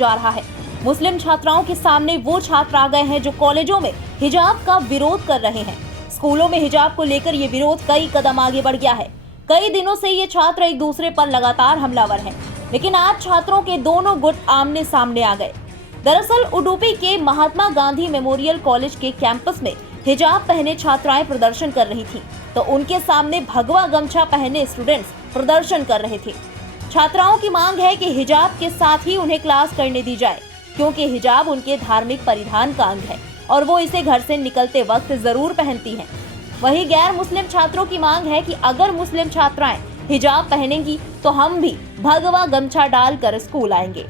जा रहा है। मुस्लिम छात्राओं के सामने वो छात्र आ गए हैं जो कॉलेजों में हिजाब का विरोध कर रहे हैं। स्कूलों में हिजाब को लेकर ये विरोध कई कदम आगे बढ़ गया है। कई दिनों से ये छात्र एक दूसरे पर लगातार हमलावर हैं, लेकिन आज छात्रों के दोनों गुट आमने सामने आ गए। दरअसल उडुपी के महात्मा गांधी मेमोरियल कॉलेज के कैंपस में हिजाब पहने छात्राएं प्रदर्शन कर रही थीं, तो उनके सामने भगवा गमछा पहने स्टूडेंट्स प्रदर्शन कर रहे थे। छात्राओं की मांग है कि हिजाब के साथ ही उन्हें क्लास करने दी जाए, क्योंकि हिजाब उनके धार्मिक परिधान का अंग है और वो इसे घर से निकलते वक्त जरूर पहनती हैं। वहीं गैर मुस्लिम छात्रों की मांग है कि अगर मुस्लिम छात्राएं हिजाब पहनेंगी तो हम भी भगवा गमछा डालकर स्कूल आएंगे।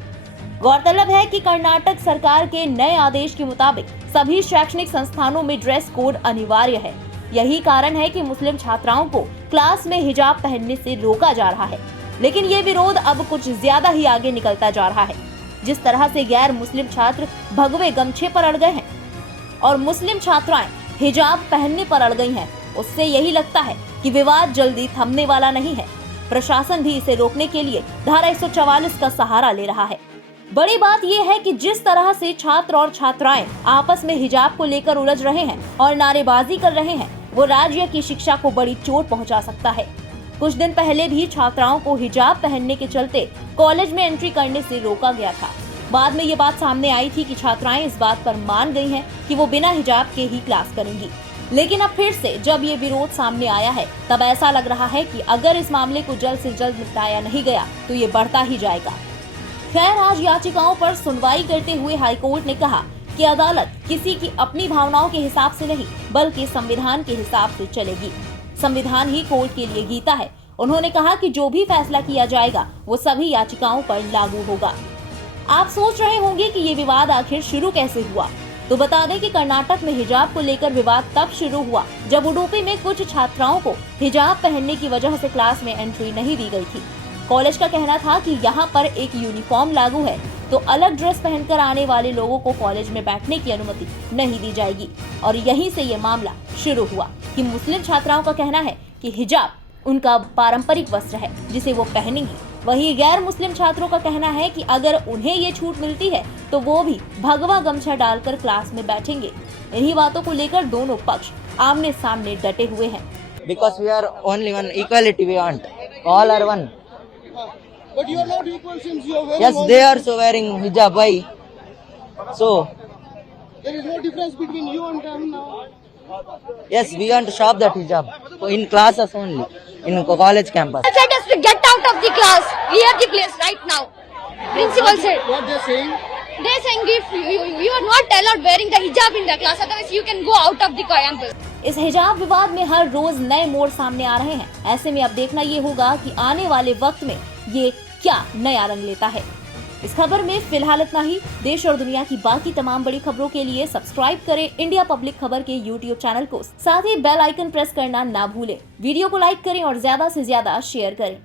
गौरतलब है कि कर्नाटक सरकार के नए आदेश के मुताबिक सभी शैक्षणिक संस्थानों में ड्रेस कोड अनिवार्य है। यही कारण है कि मुस्लिम छात्राओं को क्लास में हिजाब पहनने से रोका जा रहा है। लेकिन ये विरोध अब कुछ ज्यादा ही आगे निकलता जा रहा है। जिस तरह से गैर मुस्लिम छात्र भगवे गमछे पर अड़ गए हैं और मुस्लिम छात्राएं हिजाब पहनने पर अड़ गई हैं, उससे यही लगता है कि विवाद जल्दी थमने वाला नहीं है। प्रशासन भी इसे रोकने के लिए धारा 144 का सहारा ले रहा है। बड़ी बात यह है कि जिस तरह से छात्र और छात्राएं आपस में हिजाब को लेकर उलझ रहे हैं और नारेबाजी कर रहे हैं, वो राज्य की शिक्षा को बड़ी चोट पहुंचा सकता है। कुछ दिन पहले भी छात्राओं को हिजाब पहनने के चलते कॉलेज में एंट्री करने से रोका गया था। बाद में ये बात सामने आई थी कि छात्राएं इस बात पर मान गई हैं कि वो बिना हिजाब के ही क्लास करेंगी। लेकिन अब फिर से जब ये विरोध सामने आया है, तब ऐसा लग रहा है कि अगर इस मामले को जल्द से जल्द निपटाया नहीं गया तो ये बढ़ता ही जाएगा। खैर, आज याचिकाओं पर सुनवाई करते हुए हाईकोर्ट ने कहा कि अदालत किसी की अपनी भावनाओं के हिसाब से नहीं, बल्कि संविधान के हिसाब से चलेगी। संविधान ही कोर्ट के लिए गीता है। उन्होंने कहा कि जो भी फैसला किया जाएगा वो सभी याचिकाओं पर लागू होगा। आप सोच रहे होंगे कि ये विवाद आखिर शुरू कैसे हुआ, तो बता दें कि कर्नाटक में हिजाब को लेकर विवाद तब शुरू हुआ जब उडुपी में कुछ छात्राओं को हिजाब पहनने की वजह से क्लास में एंट्री नहीं दी गई थी। कॉलेज का कहना था कि यहाँ पर एक यूनिफॉर्म लागू है, तो अलग ड्रेस पहनकर आने वाले लोगों को कॉलेज में बैठने की अनुमति नहीं दी जाएगी। और यहीं से ये मामला शुरू हुआ कि मुस्लिम छात्राओं का कहना है कि हिजाब उनका पारंपरिक वस्त्र है जिसे वो पहनेंगी। वहीं गैर मुस्लिम छात्रों का कहना है कि अगर उन्हें ये छूट मिलती है तो वो भी भगवा गमछा डालकर क्लास में बैठेंगे। इन्हीं बातों को लेकर दोनों पक्ष आमने सामने डटे हुए हैं। Because we are only one, equality we want. All are one. But you are not equal since you are wearing. Yes, they are so wearing hijab. Why? So, There is no difference between you and them now. yes, we want to shop that hijab in classes only, in college campus. They said us to get out of the class, leave the place right now. Principal said. What they are saying? They're saying if you are not allowed wearing the hijab in the class, otherwise you can go out of the campus. इस हिजाब विवाद में हर रोज नए मोड़ सामने आ रहे हैं। ऐसे में अब देखना ये होगा कि आने वाले वक्त में ये क्या नया रंग लेता है। इस खबर में फिलहाल इतना ही। देश और दुनिया की बाकी तमाम बड़ी खबरों के लिए सब्सक्राइब करें इंडिया पब्लिक खबर के YouTube चैनल को। साथ ही बेल आइकन प्रेस करना ना भूलें। वीडियो को लाइक करें और ज्यादा से ज्यादा शेयर करें।